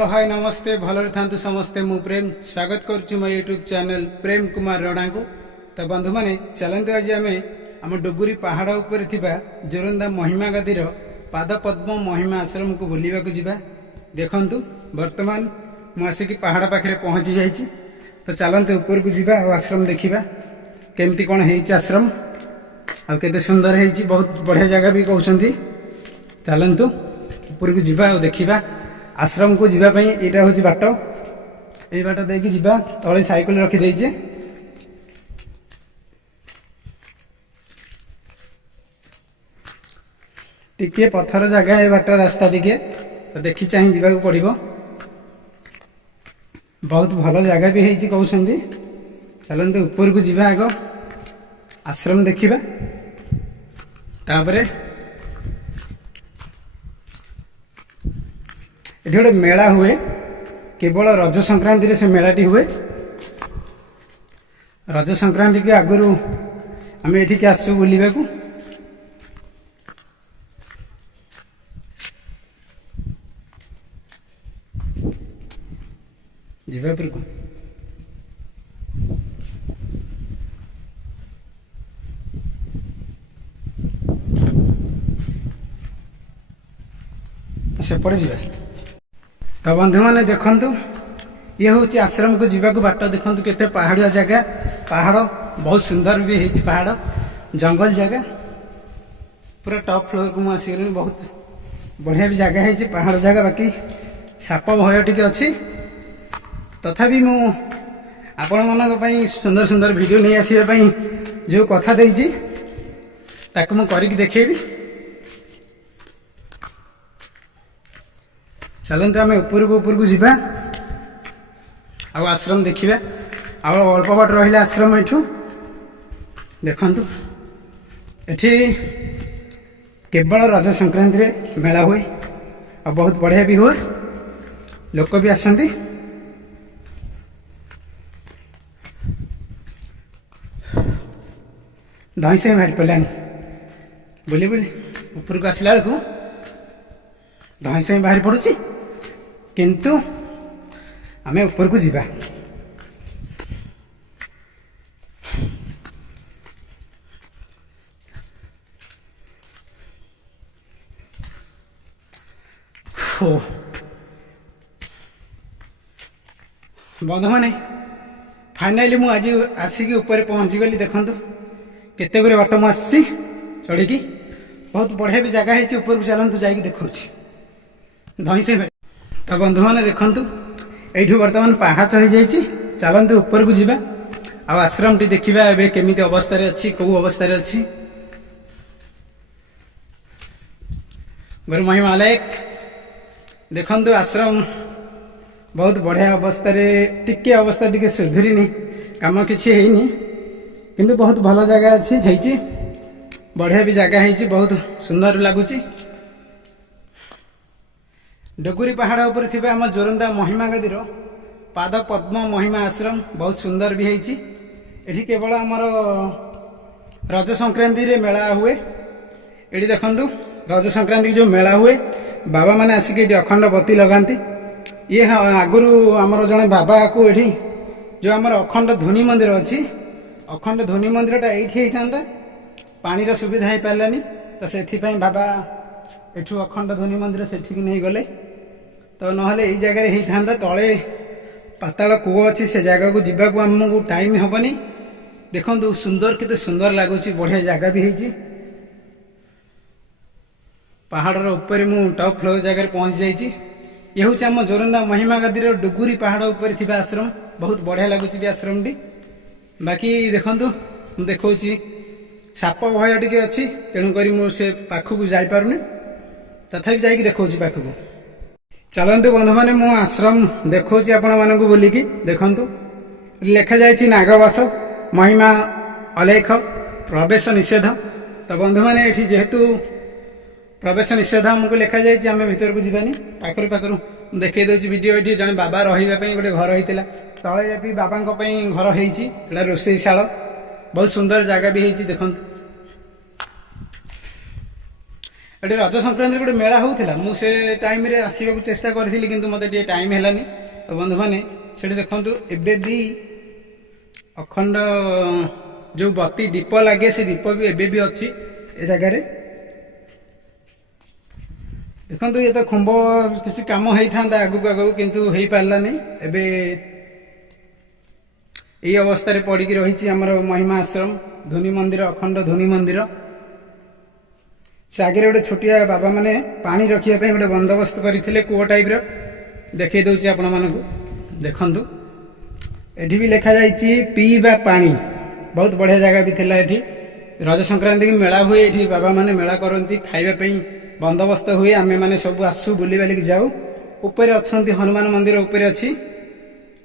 Hello hi नमस्ते भलरे थांतु समस्ते मु प्रेम स्वागत करुच्ची मो यूट्यूब चैनल प्रेम कुमार रଣା को। तो बंधु माने चलंतु आज आम आम डुगुरी पहाड़ उपर थिबा जोरंदा महिमा गादीर पाद पद्म महिमा आश्रम को बुलिबा को जिबा। देखंतु वर्तमान मु आसिकी पहाड़ पाखरे पहुंची जाइछि। तो चलंतु ऊपर को जिबा और आश्रम देखिबा केमती कोन हेइछि आश्रम आ केते सुंदर हेइछि। बहुत बढ़िया जगह भी कहउछंती। चलंतु ऊपर को जिबा और देखिबा आश्रम को जीवा पई एटा होची बाट। ए बाट देकी जीवा तळे साइकिल रखी देइछे। टिके पत्थर जगह ए बाट रास्ता टिके तो देखि चाहि जीवा को पड़िबो। बहुत भलो जगह भी हेइछि कहउछंती। चलंतु ऊपर को जीवा आगो आश्रम देखिबा तापरे ये गोटे मेला हुए केवल रज संक्रांति से मेलाटी हुए। रज संक्रांति के आगु आम ये आसू बुलवा को। जीवापुर को सेपटे जीवा। तो बंधु मैंने देखंतु ये हूँ आश्रम को जीवा को बाट देखंतु केते पहाड़िया जगह। पहाड़ बहुत सुंदर भी है पहाड़ जंगल जगह पूरा टॉप फ्लोर को मुझे आसीगली। बहुत बढ़िया भी जगह है पहाड़ जगह। बाकी साप भय टी अच्छी तथापि मु आपण मान सुंदर सुंदर वीडियो नहीं आसवाई जो कथा देइछि ताकु मु करिक देखेबी। चलते आम ऊपर को जीवा आ आश्रम देखा। अल्प बाट रही आश्रम एठू देखंतु एठी केवल रज संक्रांति रे मेला हुए और बहुत बढ़िया भी हुए। लोक भी आसंती। दही से बाहर पड़ानी बुले बुले ऊपर को आसला बेलू दही से बाहर पड़ुची किंतु आमे ऊपर को जीवा। बंधु माने फाइनाली मु आज आसिकी ऊपर पहुंची गली। देखंतु केते गुरे बाट मु आसी चढ़ी। बहुत बढ़िया भी जगह है ऊपर को। चलतु जाइए देखौछि धई से। तो बंधु मैंने देखंतु एठू वर्तमान पहाच हो जाइए। चलतु ऊपर को जीवा आ आश्रम टी देखिबा एबे केमिति अवस्था रे अछि को अवस्था रे अछि। गुरु महिमा लेक देखंतु आश्रम बहुत बढ़िया अवस्था रे टिके अवस्था टिके सुधुरीनी काम किछि हेइनी किंतु बहुत भलो जगह अछि हेइछि। बढ़िया भी जगह हेइछि बहुत सुंदर लागुछि। डुगुरी पहाड़ उपर थिबा हम जोरंदा महिमा गादीर पाद पद्म महिमा आश्रम बहुत सुंदर भी हेइछि। एठी केवल हमर रज संक्रांति रे मेला हुए। एठी देखंतु रज संक्रांति जो मेला हुए बाबा माने आसिके एठी अखंड बत्ती लगांती। ये आगुरु हमर जने बाबा को एठी जो हमर अखंड ध्वनि मंदिर अछि अखंड ध्वनि मंदिरटा एठी हेइथांता पानी रा सुविधा हे पालानी। तो सेथि पई बाबा एठू अखंड ध्वनि मंदिर सेठी की नहीं गले। तो नहले एई जगह रे हेइथांता तळे पाताल कूଅ अछि से जगह को जीवा को हमको टाइम हेबनी। देखंतु सुंदर केते सुंदर लागुची बढ़िया जगह भी हेइची। पहाड़ रो ऊपर मु टॉप फ्लोर जगह रे पहुंच जाइची। ये हूँ आम जोरंदा महिमा गादीर डुगुरी पहाड़ उपर थिबा आश्रम बहुत बढ़िया लगुची भी आश्रम टी। बाकी देखंतु देखौची साप भय टिके अच्छी तेणुक मुझे पाखक जाई पारुनी तथापि जाइए देखौची पाखक। चलतु बंधु मैंने मो आश्रम देखौची आपण मानकु बोलिकी। देखंतु लिखा जाइछि नागवास महिमा अलेख प्रवेश निषेध। तो बंधु मैंने एठी जेहेतु प्रवेश निषेध हमको लिखा जाइछि आमे भीतर को जीवानी। पाखरु पाखरु देखै दोछि वीडियो। एठी जने बाबा रहिबा पई गोटे घर होइतिला तळे भी बाबांको पई घर हेइछि। एटा रोषेईशाळ बहुत सुंदर जगह भी हेइछि। देखंतु ଏଠି ରଜ ସଂକ୍ରାନ୍ତି ଗୋଟେ ମେଳା ହେଉଥିଲା। ମୁଁ ସେ ଟାଇମ୍ରେ ଆସିବାକୁ ଚେଷ୍ଟା କରିଥିଲି କିନ୍ତୁ ମୋତେ ଟିକେ ଟାଇମ୍ ହେଲାନି। ତ ବନ୍ଧୁମାନେ ସେଠି ଦେଖନ୍ତୁ ଏବେ ବି ଅଖଣ୍ଡ ଯେଉଁ ବତୀ ଦୀପ ଲାଗେ ସେ ଦୀପ ବି ଏବେ ବି ଅଛି ଏ ଜାଗାରେ। ଦେଖନ୍ତୁ ଏ ତ ଖୁମ୍ବ କିଛି କାମ ହେଇଥାନ୍ତା ଆଗକୁ ଆଗକୁ କିନ୍ତୁ ହେଇପାରିଲାନି। ଏବେ ଏଇ ଅବସ୍ଥାରେ ପଡ଼ିକି ରହିଛି ଆମର ମହିମା ଆଶ୍ରମ ଧୂନି ମନ୍ଦିର, ଅଖଣ୍ଡ ଧୂନି ମନ୍ଦିର। ସେ ଆଗରେ ଗୋଟେ ଛୋଟିଆ ବାବା ମାନେ ପାଣି ରଖିବା ପାଇଁ ଗୋଟେ ବନ୍ଦୋବସ୍ତ କରିଥିଲେ କୂଅ ଟାଇପ୍ର। ଦେଖେଇ ଦେଉଛି ଆପଣମାନଙ୍କୁ, ଦେଖନ୍ତୁ ଏଠି ବି ଲେଖାଯାଇଛି ପିଇବା ପାଣି। ବହୁତ ବଢ଼ିଆ ଜାଗା ବି ଥିଲା ଏଠି। ରଜ ସଂକ୍ରାନ୍ତି କି ମେଳା ହୁଏ, ଏଠି ବାବା ମାନେ ମେଳା କରନ୍ତି, ଖାଇବା ପାଇଁ ବନ୍ଦୋବସ୍ତ ହୁଏ। ଆମେମାନେ ସବୁ ଆସୁ ବୁଲିବାଲିକି ଯାଉ। ଉପରେ ଅଛନ୍ତି, ହନୁମାନ ମନ୍ଦିର ଉପରେ ଅଛି।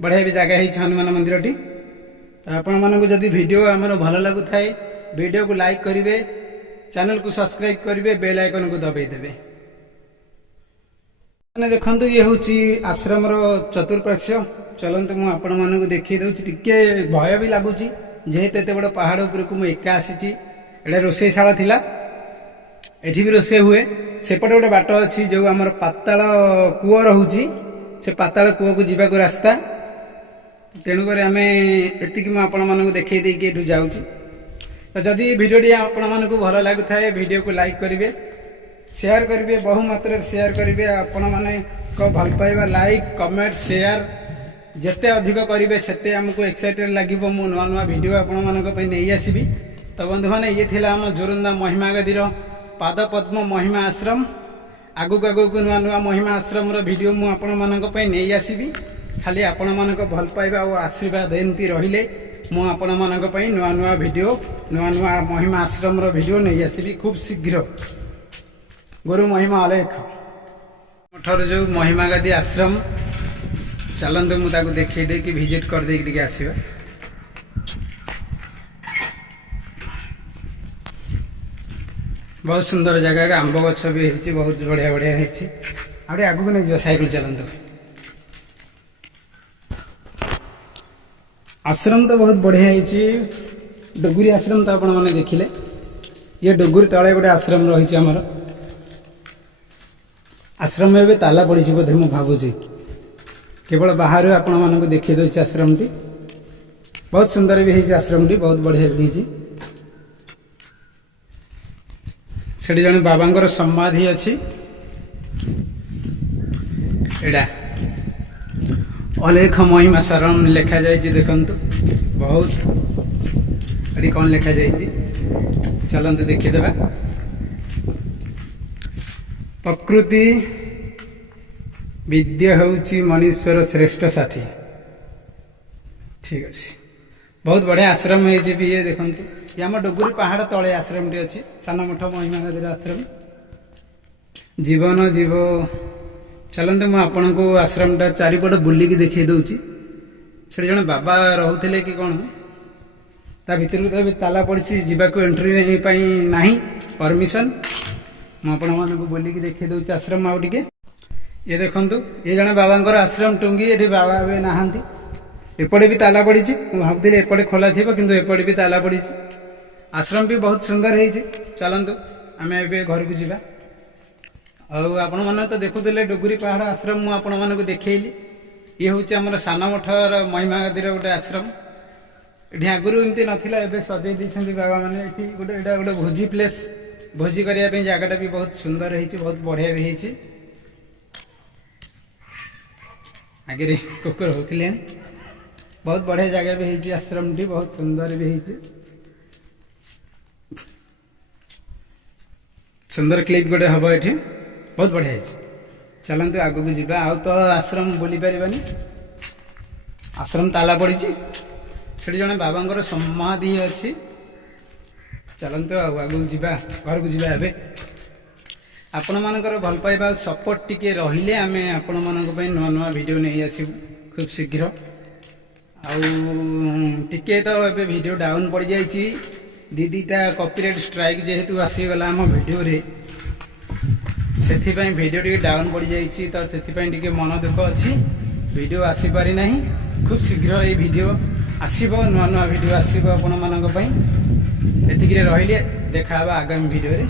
ବଢ଼ିଆ ବି ଜାଗା ହେଇଛି ହନୁମାନ ମନ୍ଦିରଟି। ତ ଆପଣମାନଙ୍କୁ ଯଦି ଭିଡ଼ିଓ ଆମର ଭଲ ଲାଗୁଥାଏ ଭିଡ଼ିଓକୁ ଲାଇକ୍ କରିବେ, ଚ୍ୟାନେଲକୁ ସବସ୍କ୍ରାଇବ୍ କରିବେ, ବେଲ୍ ଆଇକନକୁ ଦବାଇ ଦେବେ। ମାନେ ଦେଖନ୍ତୁ ଇଏ ହେଉଛି ଆଶ୍ରମର ଚତୁଃପାର୍ଶ୍ୱ। ଚଲନ୍ତୁ ମୁଁ ଆପଣମାନଙ୍କୁ ଦେଖେଇ ଦେଉଛି। ଟିକେ ଭୟ ବି ଲାଗୁଛି ଯେହେତୁ ଏତେ ବଡ଼ ପାହାଡ଼ ଉପରକୁ ମୁଁ ଏକା ଆସିଛି। ଏଇଟା ରୋଷେଇଶାଳ ଥିଲା, ଏଠି ବି ରୋଷେଇ ହୁଏ। ସେପଟେ ଗୋଟେ ବାଟ ଅଛି ଯେଉଁ ଆମର ପାତାଳ କୂଅ ରହୁଛି, ସେ ପାତାଳ କୂଅକୁ ଯିବାକୁ ରାସ୍ତା। ତେଣୁକରି ଆମେ ଏତିକି ମୁଁ ଆପଣମାନଙ୍କୁ ଦେଖେଇ ଦେଇକି ଏଠୁ ଯାଉଛି। ତ ଯଦି ଭିଡ଼ିଓଟି ଆପଣମାନଙ୍କୁ ଭଲ ଲାଗୁଥାଏ ଭିଡ଼ିଓକୁ ଲାଇକ୍ କରିବେ, ସେୟାର କରିବେ, ବହୁ ମାତ୍ରାରେ ସେୟାର କରିବେ। ଆପଣମାନଙ୍କ ଭଲ ପାଇବା, ଲାଇକ୍, କମେଣ୍ଟ, ସେୟାର ଯେତେ ଅଧିକ କରିବେ ସେତେ ଆମକୁ ଏକ୍ସାଇଟେଡ଼ ଲାଗିବ। ମୁଁ ନୂଆ ନୂଆ ଭିଡ଼ିଓ ଆପଣମାନଙ୍କ ପାଇଁ ନେଇ ଆସିବି। ତ ବନ୍ଧୁମାନେ ଇଏ ଥିଲା ଆମ ଜୋରନ୍ଦା ମହିମାଗାଦିର ପାଦପଦ୍ମ ମହିମା ଆଶ୍ରମ। ଆଗକୁ ଆଗକୁ ନୂଆ ନୂଆ ମହିମା ଆଶ୍ରମର ଭିଡ଼ିଓ ମୁଁ ଆପଣମାନଙ୍କ ପାଇଁ ନେଇ ଆସିବି। ଖାଲି ଆପଣମାନଙ୍କ ଭଲ ପାଇବା ଓ ଆଶୀର୍ବାଦ ଏମିତି ରହିଲେ ମୁଁ ଆପଣମାନଙ୍କ ପାଇଁ ନୂଆ ନୂଆ ଭିଡ଼ିଓ, ନୂଆ ନୂଆ ମହିମା ଆଶ୍ରମର ଭିଡ଼ିଓ ନେଇ ଆସିବି ଖୁବ୍ ଶୀଘ୍ର। ଗୁରୁ ମହିମା ଅଲେଖ ମଠର ଯେଉଁ ମହିମାଗାଦି ଆଶ୍ରମ, ଚାଲନ୍ତୁ ମୁଁ ତାକୁ ଦେଖେଇ ଦେଇକି ଭିଜିଟ୍ କରିଦେଇକି ଟିକେ ଆସିବା। ବହୁତ ସୁନ୍ଦର ଜାଗା, ଆମ୍ବ ଗଛ ବି ହେଇଛି, ବହୁତ ବଢ଼ିଆ ବଢ଼ିଆ ହେଇଛି। ଆଉ ଟିକେ ଆଗକୁ ନେଇଯିବ, ସାଇକେଲ ଚାଲନ୍ତୁ। ଆଶ୍ରମ ତ ବହୁତ ବଢ଼ିଆ ହେଇଛି। ଡୁଗୁରି ଆଶ୍ରମ ତ ଆପଣମାନେ ଦେଖିଲେ। ଇଏ ଡୁଗୁରି ତଳେ ଗୋଟେ ଆଶ୍ରମ ରହିଛି ଆମର। ଆଶ୍ରମ ଏବେ ତାଲା ପଡ଼ିଛି ବୋଧେ ମୁଁ ଭାବୁଛି। କେବଳ ବାହାରୁ ଆପଣମାନଙ୍କୁ ଦେଖେଇ ଦେଉଛି ଆଶ୍ରମଟି। ବହୁତ ସୁନ୍ଦର ବି ହେଇଛି ଆଶ୍ରମଟି, ବହୁତ ବଢ଼ିଆ ବି ହେଇଛି। ସେଠି ଜଣେ ବାବାଙ୍କର ସମାଧି ଅଛି। ଏଇଟା ଅଲେଖ ମହିମା ଶରଣ ଲେଖାଯାଇଛି, ଦେଖନ୍ତୁ ବହୁତ। ଏଠି କ'ଣ ଲେଖାଯାଇଛି ଚାଲନ୍ତୁ ଦେଖିଦେବା। ପ୍ରକୃତି ବିଦ୍ୟା ହେଉଛି ମନୁଷ୍ୟର ଶ୍ରେଷ୍ଠ ସାଥୀ। ଠିକ୍ ଅଛି, ବହୁତ ବଢ଼ିଆ ଆଶ୍ରମ ହେଇଛି ବି। ଇଏ ଦେଖନ୍ତୁ, ଇଏ ଆମ ଡୁଗୁରି ପାହାଡ଼ ତଳେ ଆଶ୍ରମଟି ଅଛି, ସାନ ମଠ ମହିମାଗାଦିର ଆଶ୍ରମ। ଜୀବନ ଜୀବ। ଚାଲନ୍ତୁ ମୁଁ ଆପଣଙ୍କୁ ଆଶ୍ରମଟା ଚାରିପଟ ବୁଲିକି ଦେଖେଇ ଦେଉଛି। ସେଠି ଜଣେ ବାବା ରହୁଥିଲେ କି କ'ଣ, ତା ଭିତରକୁ ତ ଏବେ ତାଲା ପଡ଼ିଛି, ଯିବାକୁ ଏଣ୍ଟ୍ରି ପାଇଁ ନାହିଁ ପରମିଶନ। ମୁଁ ଆପଣମାନଙ୍କୁ ବୁଲିକି ଦେଖେଇ ଦେଉଛି ଆଶ୍ରମ ଆଉ ଟିକେ। ଇଏ ଦେଖନ୍ତୁ, ଇଏ ଜଣେ ବାବାଙ୍କର ଆଶ୍ରମ ଟୁଙ୍ଗି। ଏଠି ବାବା ଏବେ ନାହାନ୍ତି। ଏପଟେ ବି ତାଲା ପଡ଼ିଛି। ମୁଁ ଭାବୁଥିଲି ଏପଟେ ଖୋଲା ଥିବ କିନ୍ତୁ ଏପଟେ ବି ତାଲା ପଡ଼ିଛି। ଆଶ୍ରମ ବି ବହୁତ ସୁନ୍ଦର ହେଇଛି। ଚାଲନ୍ତୁ ଆମେ ଏବେ ଘରକୁ ଯିବା। ଆଉ ଆପଣମାନେ ତ ଦେଖୁଥିଲେ ଡୁଗୁରି ପାହାଡ଼ ଆଶ୍ରମ ମୁଁ ଆପଣମାନଙ୍କୁ ଦେଖେଇଲି। ଇଏ ହେଉଛି ଆମର ସାନ ମଠର ମହିମାଗାଦିର ଗୋଟେ ଆଶ୍ରମ। ଏଠି ଆଗରୁ ଏମିତି ନଥିଲା, ଏବେ ସଜେଇ ଦେଇଛନ୍ତି ବାବାମାନେ। ଏଠି ଗୋଟେ ଏଇଟା ଗୋଟେ ଭୋଜି ପ୍ଲେସ୍, ଭୋଜି କରିବା ପାଇଁ ଜାଗାଟା ବି ବହୁତ ସୁନ୍ଦର ହେଇଛି, ବହୁତ ବଢ଼ିଆ ବି ହେଇଛି। ଆଗରେ କୁକୁର ଭୋକିଲେଣି। ବହୁତ ବଢ଼ିଆ ଜାଗା ବି ହେଇଛି ଆଶ୍ରମଟି, ବହୁତ ସୁନ୍ଦର ବି ହେଇଛି। ସୁନ୍ଦର କ୍ଲିପ୍ ଗୋଟେ ହେବ ଏଠି, ବହୁତ ବଢ଼ିଆ ହେଇଛି। ଚାଲନ୍ତୁ ଆଗକୁ ଯିବା। ଆଉ ତ ଆଶ୍ରମ ବୁଲି ପାରିବାନି, ଆଶ୍ରମ ତାଲା ପଡ଼ିଛି। ସେଠି ଜଣେ ବାବାଙ୍କର ସମାଧି ଅଛି। ଚାଲନ୍ତୁ ଆଉ ଆଗକୁ ଯିବା, ଘରକୁ ଯିବା ଏବେ। ଆପଣମାନଙ୍କର ଭଲ ପାଇବା ଆଉ ସପୋର୍ଟ ଟିକେ ରହିଲେ ଆମେ ଆପଣମାନଙ୍କ ପାଇଁ ନୂଆ ନୂଆ ଭିଡ଼ିଓ ନେଇ ଆସିବୁ ଖୁବ୍ ଶୀଘ୍ର। ଆଉ ଟିକେ ତ ଏବେ ଭିଡ଼ିଓ ଡାଉନ୍ ପଡ଼ିଯାଇଛି। ଦୁଇଟା କପିରାଇଟ୍ ଷ୍ଟ୍ରାଇକ୍ ଯେହେତୁ ଆସିଗଲା ଆମ ଭିଡ଼ିଓରେ, ସେଥିପାଇଁ ଭିଡ଼ିଓ ଟିକେ ଡାଉନ୍ ପଡ଼ିଯାଇଛି। ତ ସେଥିପାଇଁ ଟିକେ ମନ ଦୁଃଖ ଅଛି, ଭିଡ଼ିଓ ଆସିପାରି ନାହିଁ। ଖୁବ୍ ଶୀଘ୍ର ଏଇ ଭିଡ଼ିଓ ଆସିବ, ନୂଆ ନୂଆ ଭିଡ଼ିଓ ଆସିବ ଆପଣମାନଙ୍କ ପାଇଁ। ଏତିକିରେ ରହିଲେ, ଦେଖା ହେବା ଆଗାମୀ ଭିଡ଼ିଓରେ।